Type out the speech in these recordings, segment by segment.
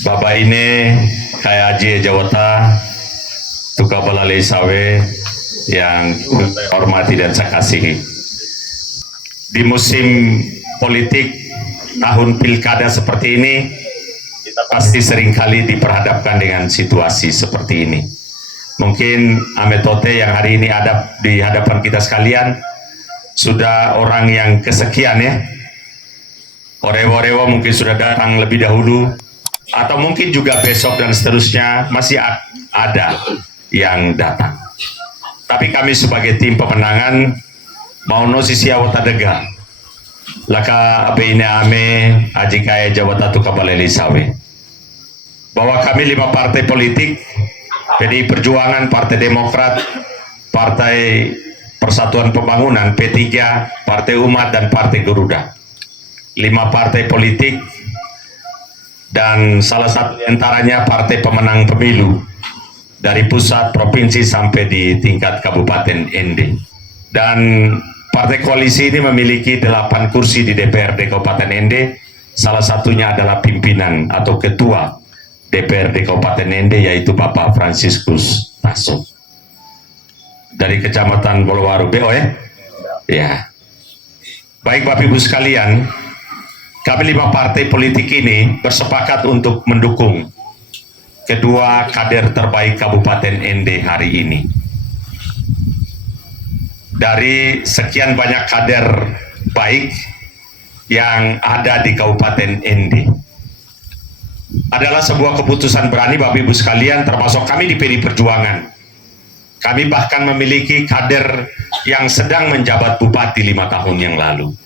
Bapak ini kayak Haji Jawata Tuka Balalai Sawe yang saya hormati dan saya kasihi. Di musim politik tahun pilkada seperti ini, kita pasti seringkali diperhadapkan dengan situasi seperti ini. Mungkin Ametote yang hari ini ada di hadapan kita sekalian sudah orang yang kesekian ya. Orewo-orewo mungkin sudah datang lebih dahulu, atau mungkin juga besok dan seterusnya masih ada yang datang. Tapi kami sebagai tim pemenangan mau sisi awata dega laka abeine ame aji kaya Jawata Tuka Balalai Sawe, bahwa kami 5 partai politik, PDI Perjuangan, Partai Demokrat, Partai Persatuan Pembangunan, P3, Partai Umat, dan Partai Garuda, 5 partai politik, dan salah satu antaranya partai pemenang pemilu dari pusat, provinsi, sampai di tingkat Kabupaten ND. Dan partai koalisi ini memiliki 8 kursi di DPRD Kabupaten ND, salah satunya adalah pimpinan atau ketua DPRD Kabupaten ND, yaitu Bapak Franciscus Tasso dari Kecamatan Bolowaru BO ya. Baik Bapak Ibu sekalian, kami 5 partai politik ini bersepakat untuk mendukung kedua kader terbaik Kabupaten ND hari ini. Dari sekian banyak kader baik yang ada di Kabupaten ND, adalah sebuah keputusan berani Bapak Ibu sekalian, termasuk kami di PDI Perjuangan. Kami bahkan memiliki kader yang sedang menjabat bupati 5 tahun yang lalu.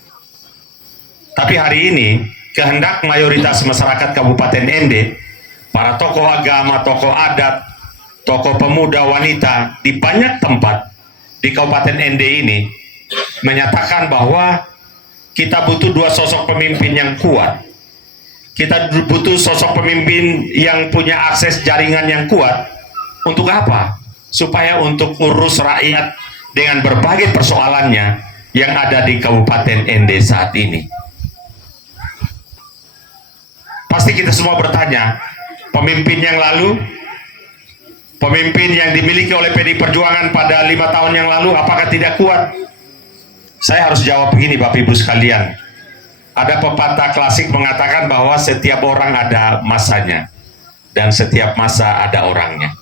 Tapi hari ini, kehendak mayoritas masyarakat Kabupaten ND, para tokoh agama, tokoh adat, tokoh pemuda, wanita, di banyak tempat di Kabupaten ND ini, menyatakan bahwa kita butuh 2 sosok pemimpin yang kuat. Kita butuh sosok pemimpin yang punya akses jaringan yang kuat. Untuk apa? Supaya untuk urus rakyat dengan berbagai persoalannya yang ada di Kabupaten ND saat ini. Pasti kita semua bertanya, pemimpin yang lalu, pemimpin yang dimiliki oleh PDI Perjuangan pada 5 tahun yang lalu, apakah tidak kuat? Saya harus jawab begini Bapak Ibu sekalian. Ada pepatah klasik mengatakan bahwa setiap orang ada masanya dan setiap masa ada orangnya.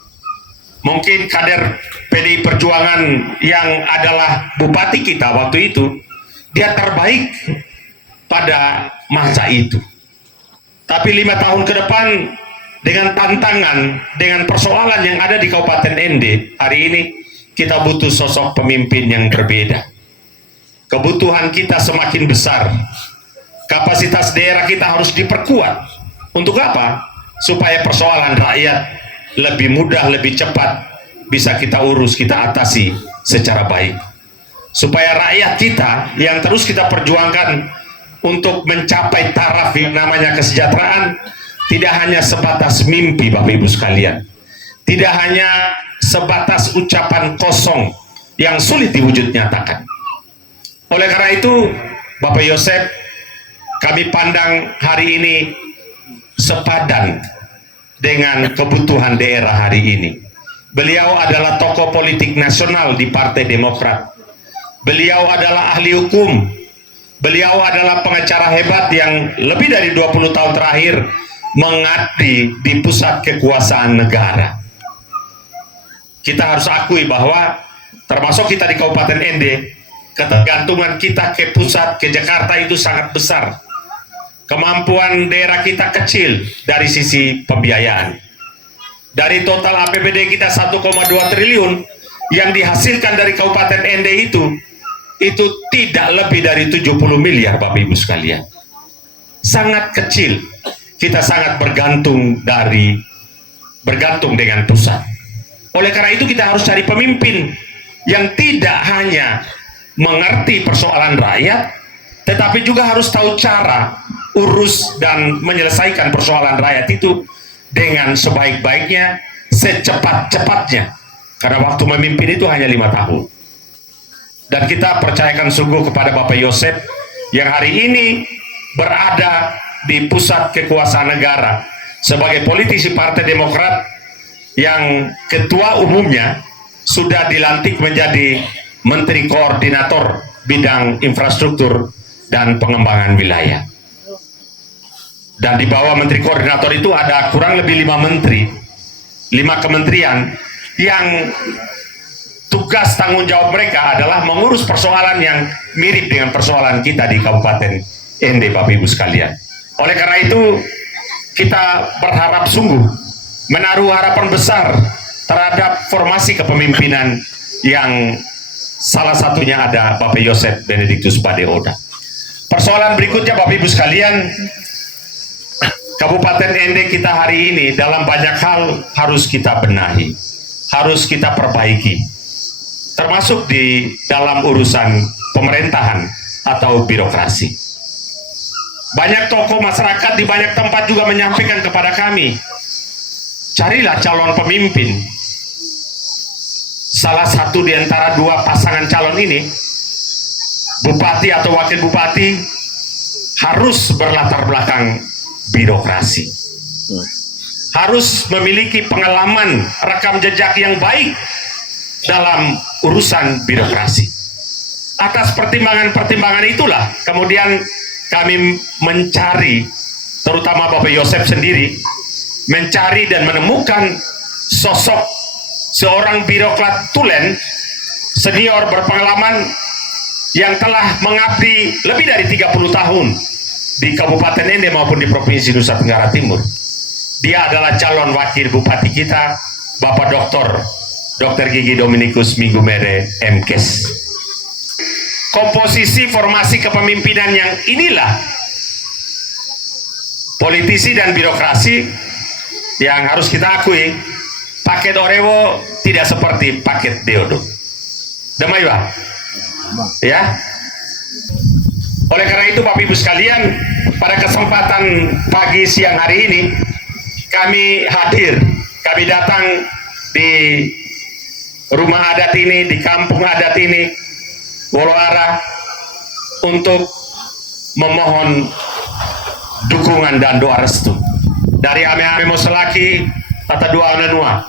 Mungkin kader PDI Perjuangan yang adalah bupati kita waktu itu, dia terbaik pada masa itu. Tapi 5 tahun ke depan, dengan tantangan, dengan persoalan yang ada di Kabupaten ND, hari ini kita butuh sosok pemimpin yang berbeda. Kebutuhan kita semakin besar. Kapasitas daerah kita harus diperkuat. Untuk apa? Supaya persoalan rakyat lebih mudah, lebih cepat bisa kita urus, kita atasi secara baik. Supaya rakyat kita yang terus kita perjuangkan untuk mencapai taraf yang namanya kesejahteraan, tidak hanya sebatas mimpi Bapak Ibu sekalian, tidak hanya sebatas ucapan kosong yang sulit diwujud nyatakan. Oleh karena itu Bapak Yosep, kami pandang hari ini sepadan dengan kebutuhan daerah hari ini. Beliau adalah tokoh politik nasional di Partai Demokrat. Beliau adalah ahli hukum. Beliau adalah pengacara hebat yang lebih dari 20 tahun terakhir mengabdi di pusat kekuasaan negara. Kita harus akui bahwa termasuk kita di Kabupaten ND, ketergantungan kita ke pusat, ke Jakarta itu sangat besar. Kemampuan daerah kita kecil dari sisi pembiayaan. Dari total APBD kita 1,2 triliun yang dihasilkan dari Kabupaten ND itu tidak lebih dari 70 miliar Bapak Ibu sekalian. Sangat kecil. Kita sangat bergantung dengan pusat. Oleh karena itu kita harus cari pemimpin yang tidak hanya mengerti persoalan rakyat, tetapi juga harus tahu cara urus dan menyelesaikan persoalan rakyat itu dengan sebaik-baiknya, secepat-cepatnya. Karena waktu memimpin itu hanya 5 tahun. Dan kita percayakan sungguh kepada Bapak Yosep yang hari ini berada di pusat kekuasaan negara, sebagai politisi Partai Demokrat yang ketua umumnya sudah dilantik menjadi Menteri Koordinator Bidang Infrastruktur dan Pengembangan Wilayah. Dan di bawah Menteri Koordinator itu ada kurang lebih 5 menteri, 5 kementerian yang tugas tanggung jawab mereka adalah mengurus persoalan yang mirip dengan persoalan kita di Kabupaten Ende, Bapak Ibu sekalian. Oleh karena itu, kita berharap sungguh, menaruh harapan besar terhadap formasi kepemimpinan yang salah satunya ada Bapak Yosep Benedictus Badeoda. Persoalan berikutnya, Bapak Ibu sekalian, Kabupaten Ende kita hari ini dalam banyak hal harus kita benahi, harus kita perbaiki, termasuk di dalam urusan pemerintahan atau birokrasi. Banyak tokoh masyarakat di banyak tempat juga menyampaikan kepada kami, carilah calon pemimpin. Salah satu di antara 2 pasangan calon ini, bupati atau wakil bupati, harus berlatar belakang birokrasi, harus memiliki pengalaman rekam jejak yang baik dalam urusan birokrasi. Atas pertimbangan-pertimbangan itulah kemudian kami mencari, terutama Bapak Yosep sendiri, mencari dan menemukan sosok seorang birokrat tulen, senior berpengalaman yang telah mengabdi lebih dari 30 tahun di Kabupaten Ende maupun di Provinsi Nusa Tenggara Timur. Dia adalah calon wakil bupati kita, Bapak Dr. Gigi Dominikus Migumere MKes. Komposisi formasi kepemimpinan yang inilah politisi dan birokrasi yang harus kita akui, paket Orewo tidak seperti paket Deodo. Damai Pak? Ya. Oleh karena itu Bapak Ibu sekalian, pada kesempatan pagi siang hari ini kami hadir, kami datang di rumah adat ini, di kampung adat ini, Woloara, untuk memohon dukungan dan doa restu dari ame-ame Moselaki atau doa nanua.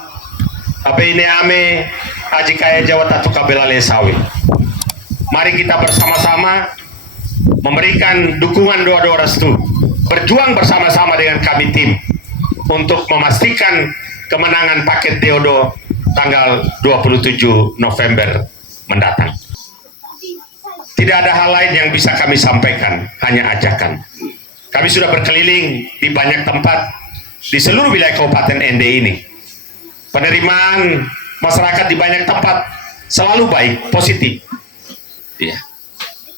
Apa ini ame Haji Kaya Jawa Tatu Kabelale Sawi. Mari kita bersama-sama memberikan dukungan doa-doa restu, berjuang bersama-sama dengan kami tim untuk memastikan kemenangan paket Deodo tanggal 27 November mendatang. Tidak ada hal lain yang bisa kami sampaikan, hanya ajakan. Kami sudah berkeliling di banyak tempat di seluruh wilayah Kabupaten Ende ini. Penerimaan masyarakat di banyak tempat selalu baik, positif. Ya.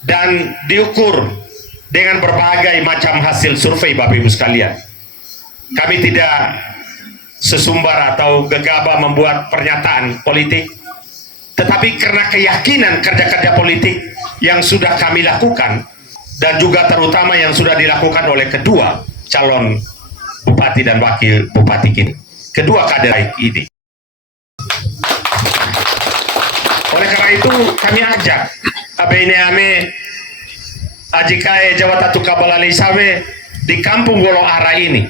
Dan diukur dengan berbagai macam hasil survei, Bapak Ibu sekalian. Kami tidak sesumbar atau gegabah membuat pernyataan politik, tetapi karena keyakinan kerja-kerja politik yang sudah kami lakukan, dan juga terutama yang sudah dilakukan oleh kedua calon bupati dan wakil bupati kini, kedua kader baik ini. Oleh karena itu kami ajak abene ame Haji Kaya Jawa Tatu Kabalale Sawe di kampung Woloara ini,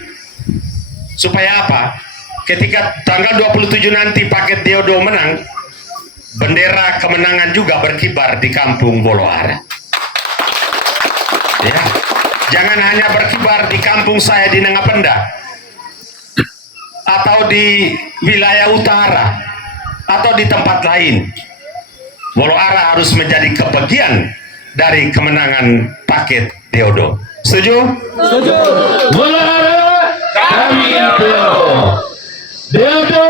supaya apa? Ketika tanggal 27 nanti paket Deodo menang, bendera kemenangan juga berkibar di kampung Woloara. Ya. Jangan hanya berkibar di kampung saya di Nangapenda atau di wilayah utara atau di tempat lain. Woloara harus menjadi kebagian dari kemenangan paket Deodo. Setuju? Setuju. Woloara kami Deodo. Deodo